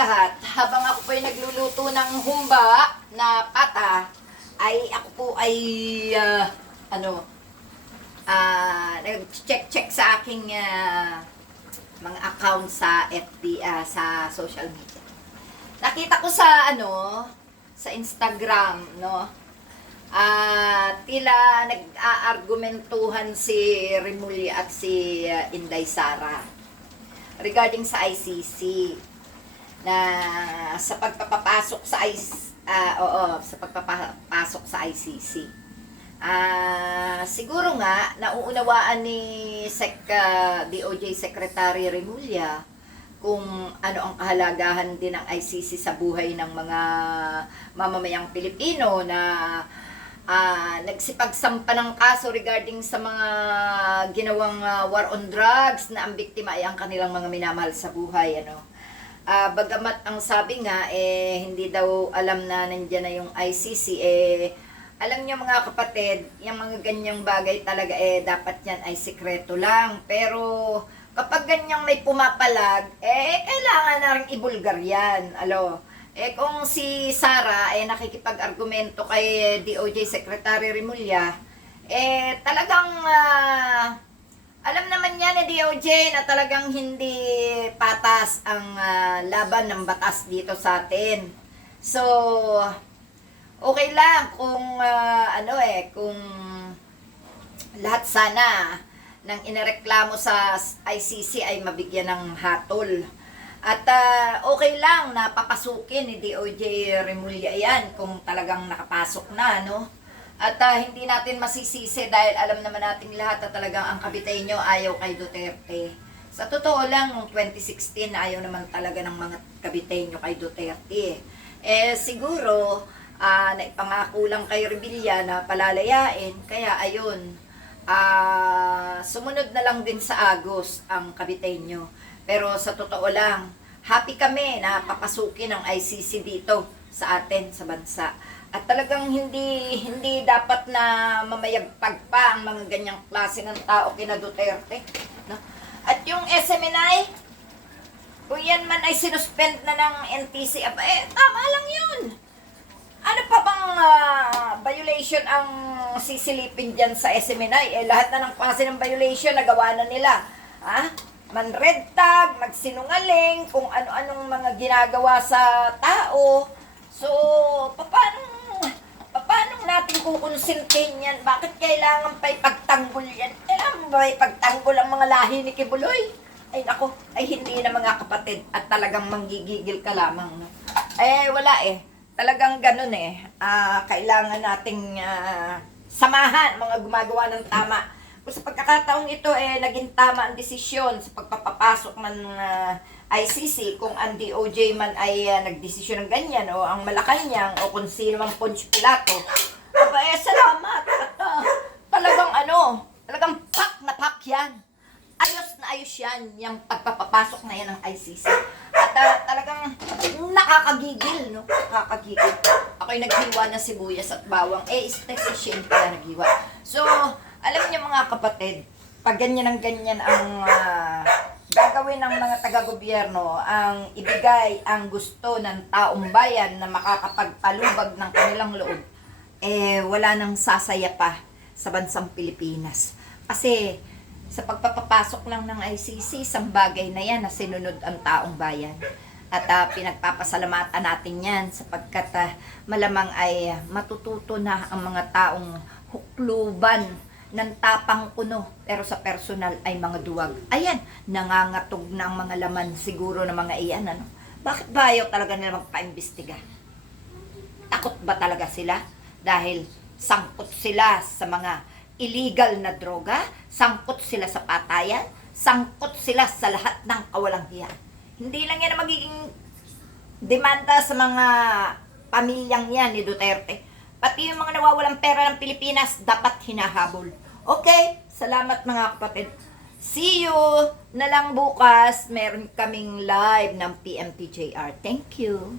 lahat, habang ako po ay nagluluto ng humba na pata, ay ako po ay, ah, ano, ah, nag-check-check sa aking ah, mga account sa FB, ah, sa social media. Nakita ko sa, ano, sa Instagram, no, ah, tila nag-aargumentuhan si Rimulya at si ah, Inday Sara regarding sa ICC na sa pagpapapasok sa ICC, ah oo, sa pagpapapasok sa ICC. Ah, siguro nga nauunawaan ni Sec ah, DOJ Secretary Remulla kung ano ang kahalagahan din ng ICC sa buhay ng mga mamamayang Pilipino na ah, nagsipagsampa ng kaso regarding sa mga ginawang ah, war on drugs na ang biktima ay ang kanilang mga minamahal sa buhay ano. Ah, bagamat ang sabi nga eh hindi daw alam na nandiyan na yung ICC eh alam niyo mga kapatid, yung mga ganyang bagay talaga eh dapat yan ay sikreto lang. Pero kapag ganyang may pumapalag, eh kailangan na rin ibulgar yan. Alo, eh kung si Sara ay nakikipag-argumento kay DOJ Secretary Remulla, eh talagang ah, alam naman niya ni DOJ na talagang hindi patas ang ah, laban ng batas dito sa atin. So, okay lang kung ah, ano eh, kung lahat sana ng inireklamo sa ICC ay mabigyan ng hatol. At ah, okay lang na papasukin ni DOJ Remulla yan kung talagang nakapasok na, no? At ah, hindi natin masisisi dahil alam naman nating lahat na talagang ang kabitay ayaw kay Duterte. Sa totoo lang, noong 2016, ayaw naman talaga ng mga kabitay kay Duterte. Eh, siguro, ah naipangako lang kay Revilla na palalayain. Kaya ayun, ah sumunod na lang din sa Agos ang Kabiteño. Pero sa totoo lang, happy kami na papasukin ng ICC dito sa atin, sa bansa. At talagang hindi hindi dapat na mamayagpag pa ang mga ganyang klase ng tao kina Duterte. No? At yung SMNI, kung yan man ay sinuspend na ng NTC, aba, eh, tama lang yun. Ano pa bang ah, violation ang sisilipin dyan sa SMNI? Eh, lahat na ng klase ng violation nagawa na nila. Ha? Man-red tag, magsinungaling, kung ano-anong mga ginagawa sa tao. So, paano, kukonsintin yan? Bakit kailangan pa ipagtanggol yan? Kailangan ba ipagtanggol ang mga lahi ni Kibuloy? Ay nako, ay hindi na mga kapatid at talagang manggigigil ka lamang. Eh, wala eh talagang ganun eh. Ah, kailangan nating ah, samahan mga gumagawa ng tama. Kung sa pagkakataong ito eh naging tama ang desisyon sa pagpapapasok ng ah, ICC kung ang DOJ man ay ah, nagdesisyon ng ganyan o ang Malacanang o kung sino mang Ponce Pilato. Eh, salamat. At ah, talagang ano, talagang pak na pak yan. Ayos na ayos yan, yung pagpapapasok na yan ng ICC. At ah, talagang nakakagigil, no? Nakakagigil. Ako'y naghiwa ng sibuyas at bawang. Eh, Shane pala naghiwa. So, alam niyo mga kapatid, pag ganyan ang ganyan ang ah, gagawin ng mga taga-gobyerno, ang ibigay ang gusto ng taong bayan na makakapagpalubag ng kanilang loob, eh, wala nang sasaya pa sa bansang Pilipinas. Kasi, sa pagpapapasok lang ng ICC, isang bagay na yan na sinunod ang taong bayan. At ah, pinagpapasalamatan natin yan sapagkat ah, malamang ay matututo na ang mga taong hukluban ng tapang kuno pero sa personal ay mga duwag. Ayan, nangangatog na ang mga laman siguro ng mga iyan. Ano? Bakit ba ayaw talaga nila magpaimbestiga? Takot ba talaga sila? Dahil sangkot sila sa mga illegal na droga, sangkot sila sa patayan, sangkot sila sa lahat ng kawalang hiya. Hindi lang yan magiging demanda sa mga pamilyang yan ni Duterte. Pati yung mga nawawalang pera ng Pilipinas, dapat hinahabol. Okay, salamat mga kapatid. See you na lang bukas. Meron kaming live ng PMTJR. Thank you.